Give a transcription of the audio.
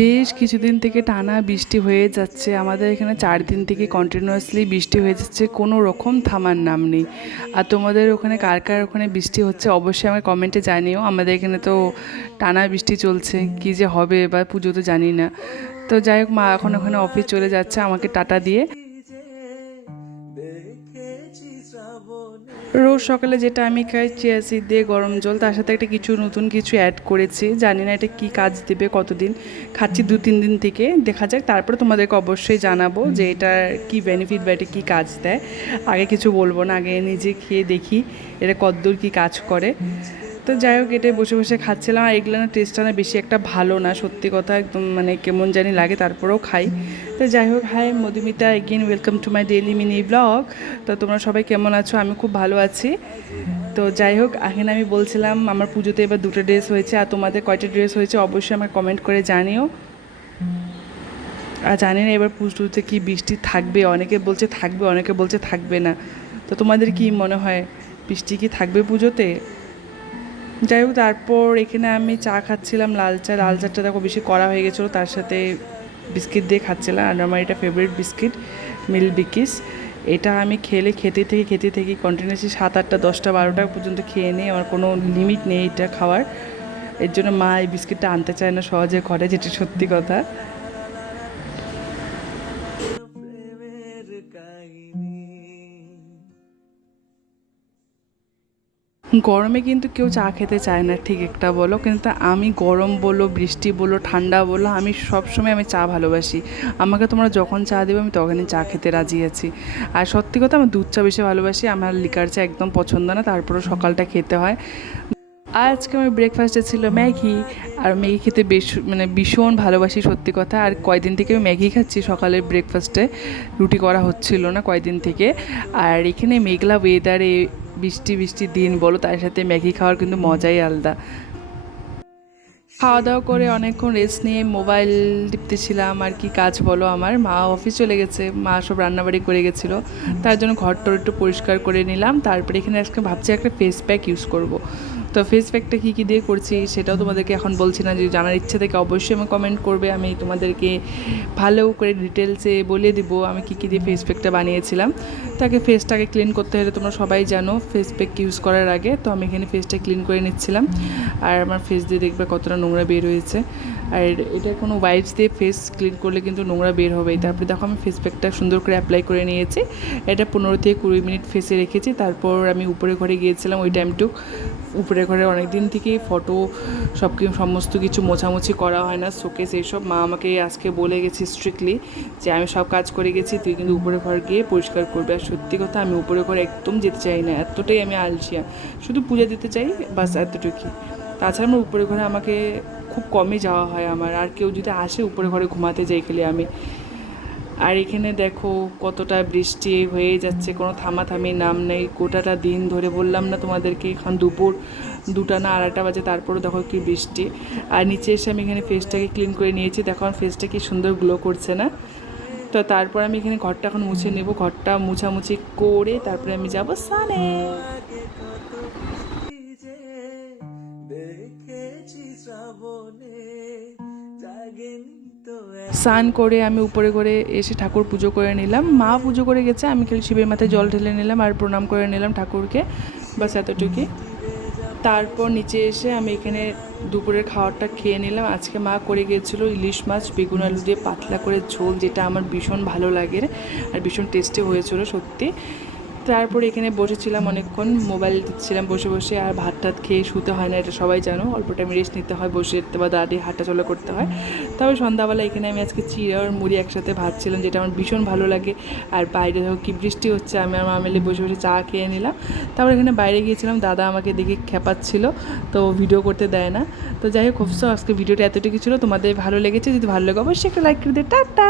বেশ কিছুদিন থেকে টানা বৃষ্টি হয়ে যাচ্ছে। আমাদের এখানে 4 দিন থেকে কন্টিনিউয়াসলি বৃষ্টি হয়ে যাচ্ছে, কোনো রকম থামার নাম নেই। আর তোমাদের ওখানে কার কার ওখানে বৃষ্টি হচ্ছে অবশ্যই আমার কমেন্টে জানিও। আমাদের এখানে তো টানা বৃষ্টি চলছে, কী যে হবে এবার পুজো তো জানি না। তো যাই হোক, মা এখন ওখানে অফিস চলে যাচ্ছে আমাকে টাটা দিয়ে। রোজ সকালে যেটা আমি খাই চিয়া সিড দিয়ে গরম জল, তার সাথে একটা কিছু নতুন কিছু অ্যাড করেছি, জানি না এটা কী কাজ দেবে, কতদিন খাচ্ছি 2-3 দিন থেকে, দেখা যাক। তারপরে তোমাদেরকে অবশ্যই জানাবো যে এটার কী বেনিফিট বা এটা কী কাজ দেয়। আগে কিছু বলবো না, আগে নিজে খেয়ে দেখি এটা কতদূর কী কাজ করে। তো যাই হোক, এটাই বসে বসে খাচ্ছিলাম। আর এগুলো না টেস্টটা না বেশি একটা ভালো না, সত্যি কথা, একদম মানে কেমন জানি লাগে, তারপরেও খাই। তো যাই হোক, hi Madhumita, again welcome to my daily mini blog. তো তোমরা সবাই কেমন আছো? আমি খুব ভালো আছি। তো যাই হোক, এখানে আমি বলছিলাম আমার পুজোতে এবার 2টো ড্রেস হয়েছে, আর তোমাদের কয়টা ড্রেস হয়েছে অবশ্যই আমার কমেন্ট করে জানিও। আর জানি না এবার পুজোতে কি বৃষ্টি থাকবে, অনেকে বলছে থাকবে, অনেকে বলছে থাকবে না। তো তোমাদের কি মনে হয়, বৃষ্টি কি থাকবে পুজোতে? যাই হোক, তারপর এখানে আমি চা খাচ্ছিলাম, লাল চা। লাল চাটা দেখো বেশি কড়া হয়ে গেছিলো, তার সাথে বিস্কিট দিয়ে খাচ্ছিলাম। আর আমার এটা ফেভারিট বিস্কিট, মিল বিকিস। এটা আমি খেতে থেকে কন্টিনিউসলি 7, 8, 10টা 12টা পর্যন্ত খেয়ে নিই, আমার কোনো লিমিট নেই এটা খাওয়ার। এর জন্য মা এই বিস্কিটটা আনতে চায় না সহজে ঘরে, যেটা সত্যি কথা। গরমে কিন্তু কেউ চা খেতে চায় না, ঠিক একটা বলো, কিন্তু আমি গরম বলো, বৃষ্টি বলো, ঠান্ডা বলো, আমি সবসময় আমি চা ভালোবাসি। আমাকে তোমরা যখন চা দেবে আমি তখনই চা খেতে রাজি আছি। আর সত্যি কথা, আমার দুধ চা বেশি ভালোবাসি, আমার লিকার চা একদম পছন্দ না, তারপরেও সকালটা খেতে হয়। আজকে আমার ব্রেকফাস্টে ছিল ম্যাগি। আর ম্যাগি খেতে বেশ মানে ভীষণ ভালোবাসি, সত্যি কথা। আর কয়দিন থেকে আমি ম্যাগি খাচ্ছি সকালের ব্রেকফাস্টে, রুটি করা হচ্ছিল না কয়দিন থেকে। আর এখানে মেঘলা ওয়েদারে বৃষ্টি বৃষ্টি দিন বলো, তার সাথে ম্যাগি খাওয়ার কিন্তু মজাই আলাদা। খাওয়া দাওয়া করে অনেকক্ষণ রেস্ট নিয়ে মোবাইল টিপতেছিলাম। আর কি কাজ বলো, আমার মা অফিস চলে গেছে, মা সব রান্নাবাড়ি করে গেছিলো, তার জন্য ঘরটর একটু পরিষ্কার করে নিলাম। তারপরে এখানে আজকে ভাবছি একটা ফেস প্যাক ইউজ করব। তো ফেস প্যাকটা কী কী দিয়ে করছি সেটাও তোমাদেরকে এখন বলছি না, যে জানার ইচ্ছে থেকে অবশ্যই আমি কমেন্ট করবে, আমি তোমাদেরকে ভালো করে ডিটেলসে বলে দিব আমি কী কী দিয়ে ফেস প্যাকটা বানিয়েছিলাম। তাকে ফেসটাকে ক্লিন করতে হলে তোমরা সবাই জানো ফেস প্যাক ইউজ করার আগে। তো আমি এখানে ফেসটা ক্লিন করে নিচ্ছিলাম। আর আমার ফেস দিয়ে দেখবে কতটা নোংরা বের হয়েছে। আর এটা কোনো ওয়াইপস দিয়ে ফেস ক্লিন করলে কিন্তু নোংরা বের হবেই। তারপরে দেখো আমি ফেস প্যাকটা সুন্দর করে অ্যাপ্লাই করে নিয়েছি। এটা 15 থেকে 20 মিনিট ফেসে রেখেছি। তারপর আমি উপরে ঘরে গিয়েছিলাম ওই টাইমটুক। উপরে ঘরে অনেক দিন থেকেই ফটো সমস্ত কিছু মোছামুছি করা হয় না, শোকেস এইসব। মা আমাকে আজকে বলে গেছি স্ট্রিক্টলি যে আমি সব কাজ করে গেছি, তুই কিন্তু উপরে ঘর গিয়ে পরিষ্কার করবে। আর সত্যি কথা, আমি উপরে ঘরে একদম যেতে চাই না, এতটাই আমি আলসিয়া, শুধু পূজা দিতে চাই বাস, এতটুকুই। তাছাড়া আমার উপরে ঘরে আমাকে খুব কমই যাওয়া হয় আমার। আর কেউ যদি আসে উপরে ঘরে ঘুমাতে যাই খেলে আমি। আর এখানে দেখো কতটা বৃষ্টি হয়ে যাচ্ছে, কোনো থামাথামির নাম নেই। গোটাটা দিন ধরে বললাম না তোমাদেরকে, এখন দুপুর 2টা না 2:30 বাজে, তারপরে দেখো কি বৃষ্টি। আর নিচে এসে আমি এখানে ফেসটাকে ক্লিন করে নিয়েছি, দেখো আমার ফেসটা কি সুন্দর গ্লো করছে না? তো তারপর আমি এখানে ঘরটা এখন মুছে নেব, ঘরটা মুছামুছি করে তারপরে আমি যাব স্নানে। স্নান করে আমি উপরে করে এসে ঠাকুর পুজো করে নিলাম। মা পুজো করে গেছে, আমি খালি শিবের মাথায় জল ঢেলে নিলাম আর প্রণাম করে নিলাম ঠাকুরকে, বাস এতটুকুই। তারপর নিচে এসে আমি এখানে দুপুরের খাবারটা খেয়ে নিলাম। আজকে মা করে গিয়েছিলো ইলিশ মাছ বেগুন আলু দিয়ে পাতলা করে ঝোল, যেটা আমার ভীষণ ভালো লাগে আর ভীষণ টেস্টি হয়েছিল সত্যি। তারপর এখানে বসেছিলাম অনেকক্ষণ, মোবাইল দিচ্ছিলাম বসে বসে। আর ভাত টাত খেয়ে শুতে হয় না, এটা সবাই জানো, অল্প টাইম রেস্ট নিতে হয়, বসে বা দাঁড়িয়ে হাঁটাচলা করতে হয়। তবে সন্ধ্যাবেলা এখানে আমি আজকে চিড়া আর মুড়ি একসাথে ভাজছিলাম, যেটা আমার ভীষণ ভালো লাগে। আর বাইরে দেখো কি বৃষ্টি হচ্ছে, আমি আমার মিলে বসে বসে চা খেয়ে নিলাম। তারপর এখানে বাইরে গিয়েছিলাম, দাদা আমাকে দেখে খেপাচ্ছিল, তো ভিডিও করতে দেয় না। তো যাই হোক, আজকে ভিডিওটা এতটুকু ছিল, তোমাদের ভালো লেগেছে, যদি ভালো লাগে অবশ্যই একটা লাইক করে দিও। টাটা।